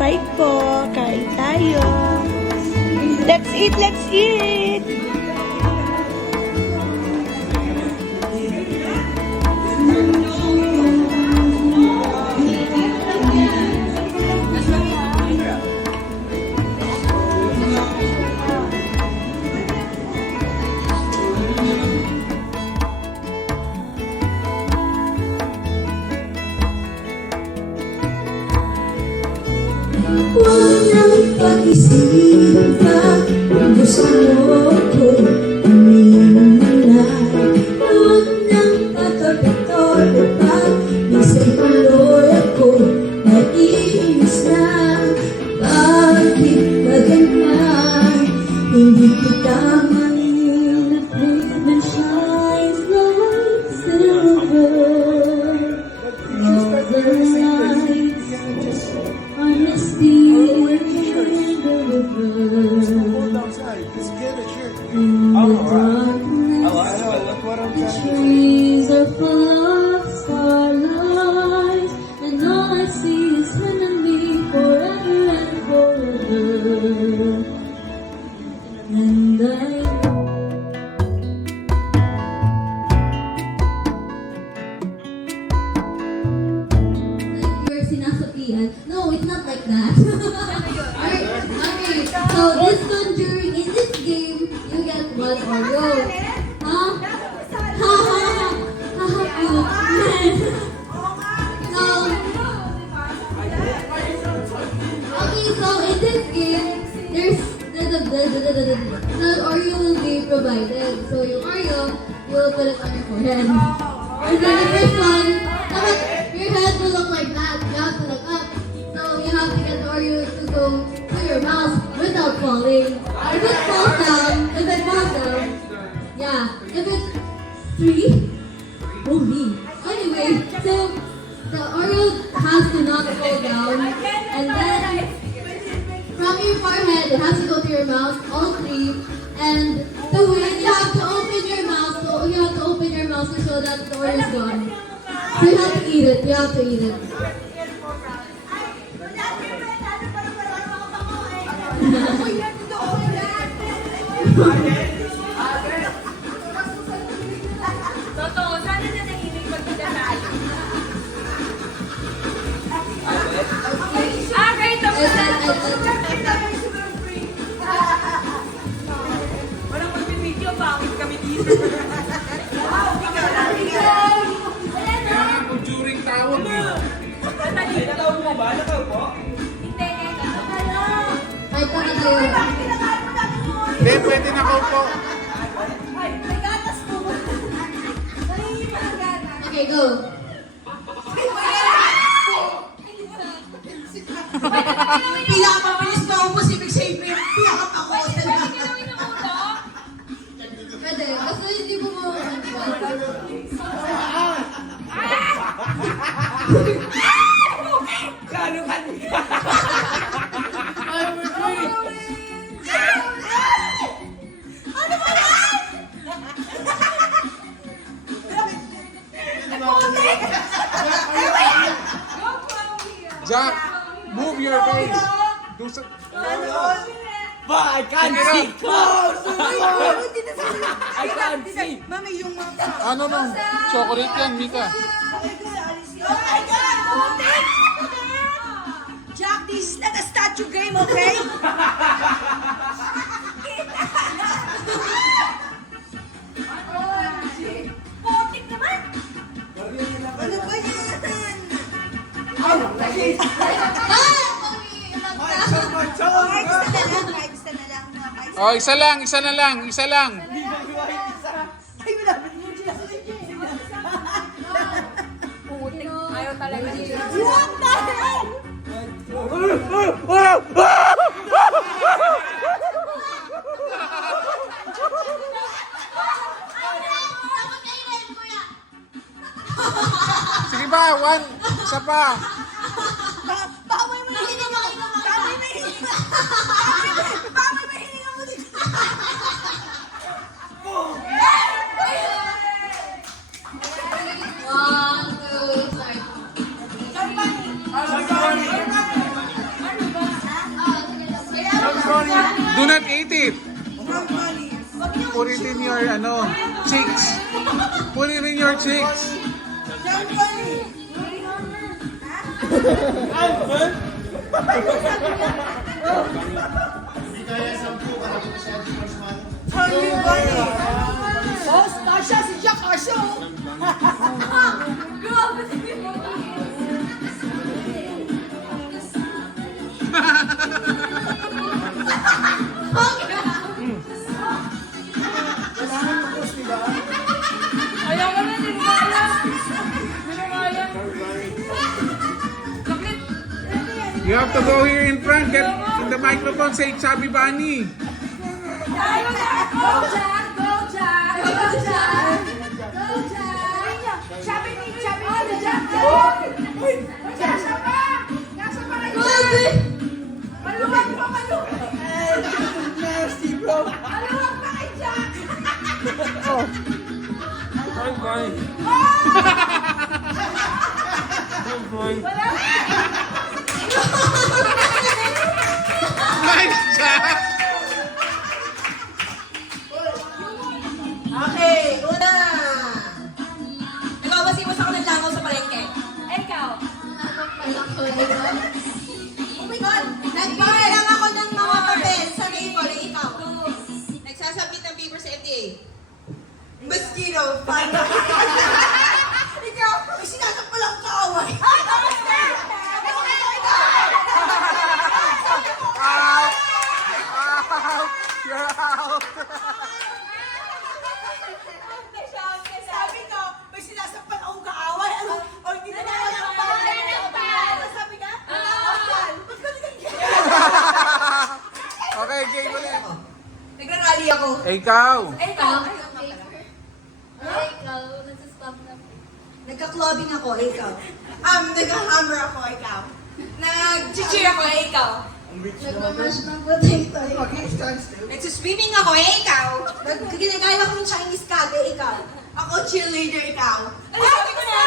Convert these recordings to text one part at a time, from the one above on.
5 po. Kain tayo. Let's eat, let's eat! Walang pag-isip ka, gusto mo ko umiilan. Huwag nang pagkapito pag minsan tuloy ako naiinis na. Bakit ba ganyan? Hindi kita mainap na shines like silver. Never lights honesty in the river. Outside, just get a shirt. In the darkness, the trees are full of starlight, and all I see is him and me forever and forever. And I you're sinasapian. No, it's not like that. Alright, okay. So this conjuring in this game, you get one Oreo. Huh? Ha ha ha ha ha cute. So okay, so in this game, there's the Oreo will be provided. So yung Oreo, you will put it on your forehead. And then the first one, your head will look like that. You have to look up. So you have to get the Oreo to go to your mouth without falling. If it falls down, yeah. If it's 3, holy. Anyway, so the Oreo has to not fall down. And then from your forehead, it has to go to your mouth, all 3. And to win, you have to open your mouth. So you have to open your mouth to show that the Oreo is gone. So you have to eat it. You have to eat it. Totoo, sana na nahilig magdadasal. Kahit ako walang mag-video, bakit kami dito? During tawag eh. Natawag mo ba? Natawag mo? Hindi, Ay, kami kayo. Hindi, pwede na po. may gatas po. Nangingi pa ng gatas. Okay, go. Pinakamabilis na ubos, ibig sabihin, pinakatakot. Pwede. Kasi hindi mo mo... Gano'n ka Jack, move your face. Do some... Ba, I can't see close! I can't see! Mami, yung mga... Ano nung? Chocolate yan, Mika. Oh my God! Jack, this is not a statue game, okay? Potik naman! Ano ba yan? Vibes na lang. Oh, isa na lang. Ay, malapit mo siya. Ayaw talaga nila. What the hell? Sige ba, isa pa. Bawal mo na hininga. Bawal mo hininga. Bawal mo hininga mo dito. One, two, start. Ano ba? Do not eat it. From money. Wag niyo Put it in your, cheeks. Put it in your cheeks. From money. From money. Boss, Kasha, si Jack Kasha. Grabe si Ayaw ko na, hindi mo kaya. Hindi mo kaya. You have to go here in front. Get in the microphone. Say Chubby Bunny. Go Jack! Go Jack! Go Jack! Go Jack! Sabi ni Jack. Kasa pa! Kasa pa rin Grabe! Maluwag pa, maluwag. Nasty, bro. Maluwag pa kay Jack. Nice job. Okay, una. Nagbabasin mo sa ako naglakaw sa palengke. Ikaw. Oh my God! Nagbigay lang ako ng mga papel sa table. Ikaw. Nagsasubmit ng paper sa FDA. Mosquito. Fine. Ikaw, may sinasap pa lang kaaway. Out. You're out. Sabi ko, may sinasapan akong kaaway. Ano? O hindi na naman ang pangalan. Ano sabi ka? Ba't ka tinigyan? Okay, game ulit. Nagra-rally ako. Ikaw. Ikaw. Ikaw. Nasa-stop na po. Nagka-clubbing ako, ikaw. Nagka-hammer ako, ikaw. Nag-cheer ako, ikaw. Nagmamash ng potato. Nagsuswimming ako, ikaw. Ginagaya ako ng Chinese kage, ikaw. Ako cheerleader, ikaw. Ano sabi ko na?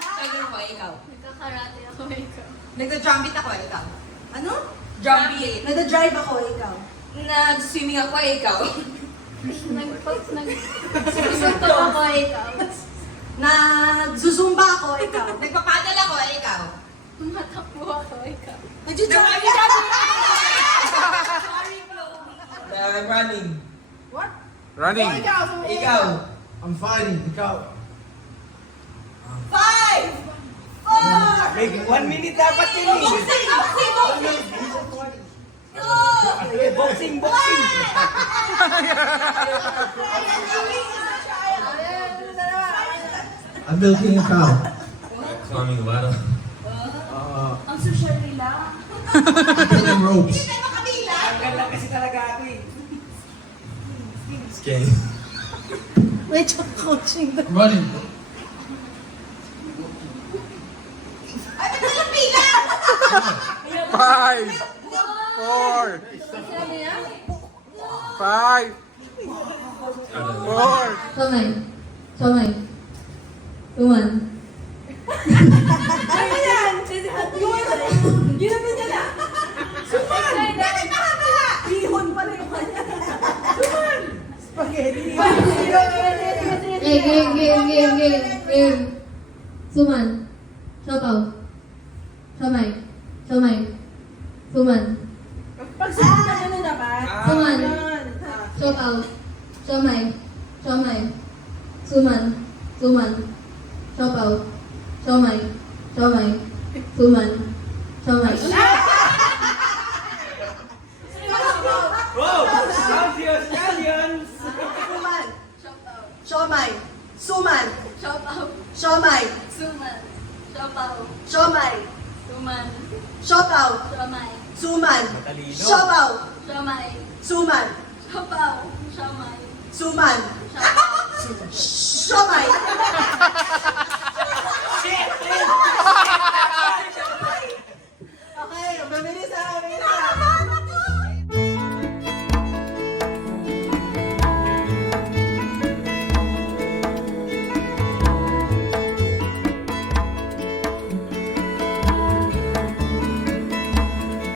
Sabi ko, ikaw. Nagkakarate ako. Ikaw. Nagda-drum beat ako, ikaw. Ano? Drum beat. Nagda-drive ako, ikaw. Nag-swimming ako, ikaw. Nagsusuntok ako. Ikaw. Nag-zumba ako, ikaw. Nagpapadal ako, ikaw. Tumatakbo ako. Ikaw. Nag-jump Running. Running. Ikaw. I'm fighting. Ikaw. 5! 4! Make 1 minute dapat yun eh. Boxing! Boxing! Boxing! Okay, boxing, boxing. I'm milking a cow. Climbing a ladder. Ang social nila. Pulling ropes. Hindi tayo makabila. Ganda kasi talaga ako eh. It's game. Wait, yung coaching. Running. Ay, ba't walang pila? 5, 4, 5, 4. Somay. Somay. Tuman. Ano yan? Yun naman yan ah. Suman! Bakit nakakala? Bihon pala yung kanya. Suman! Spaghetti. Game. Suman. Siopaw. Somay. Somay. Suman. Pag sumunod ka na naman. Suman. Siopaw. Somay. Somay. Suman. Suman. Siopaw. Somay. Somay. Suman. Somay. Wow! Champions! Champions! Suman. Siomay. Suman. Siopaw. Siomay. Suman. Siopaw. Siomay. Suman. Siopaw. Somay. Suman. Matalino. Siopaw. Somay. Suman. Siopaw. Somay. Suman. Siopaw. Siomay.